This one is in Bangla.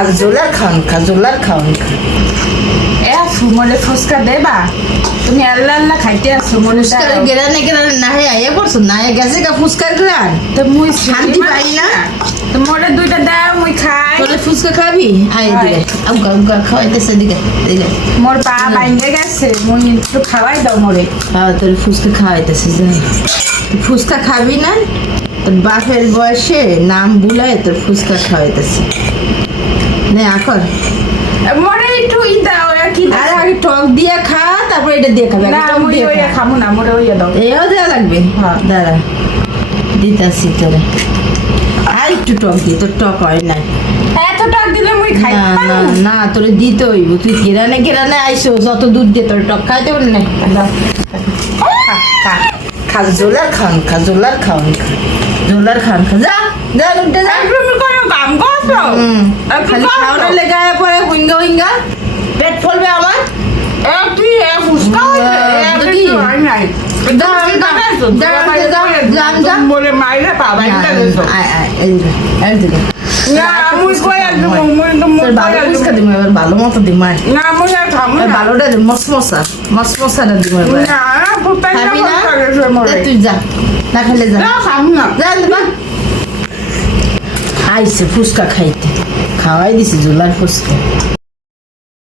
খাজুলার খাওন এ মনে ফুচকা দেবা তুমি আল্লাহ আল্লাহ খাইতে আসো মনে গেরানে না হে আইয়া পড়ছো না গেছে গা ফুচকার গ্রান তো মুই শান্তি পাই না তো মোরে দুইটা দাও মুই খাই তোরে ফুচকা খাবি আয় দিকে আমকা খাওয়াইতেছে দিকে মোর পা বাইঙ্গে গেছে মুই একটু খাওয়াই দাও মোরে তোর ফুচকা খাওয়াইতেছে যাই ফুচকা খাবি না তোর বাপের বয়সে নাম বুলায় তোর ফুচকা খাওয়াইতেছে নে আকর মোরে একটু দাও কি আরে আগে টক দিয়ে খা তারপর এটা দিয়ে খাবে না মুই ওই খামু না মোরে ওই দাও এও দেওয়া লাগবে হ্যাঁ দাঁড়া দিতাছি তোরে আর একটু টক দি তোর টক হয় না এত টাক দিলে মুই খাই না না না তোরে দিতে হইব তুই গেরানে আইসো যত দূর দিয়ে তোর টক খাইতে পারবি না খাজুলার খান যা যা উঠে যা তুমি কোনো কাম করছো খালি খাওয়ানোর লেগে আয়া পরে হুইঙ্গা পেট ফলবে আমার তুই ফুচকা কি? হয় নাই বলে মাইরে পাবাই ভালো মতো দিম না মুই আর খামু না ভালোটা মশমশাটা দিম খাবি না তুই যা না খেলে যা খামু না আইসে ফুচকা খাইতে খাওয়াই দিছি জুলার ফুচকা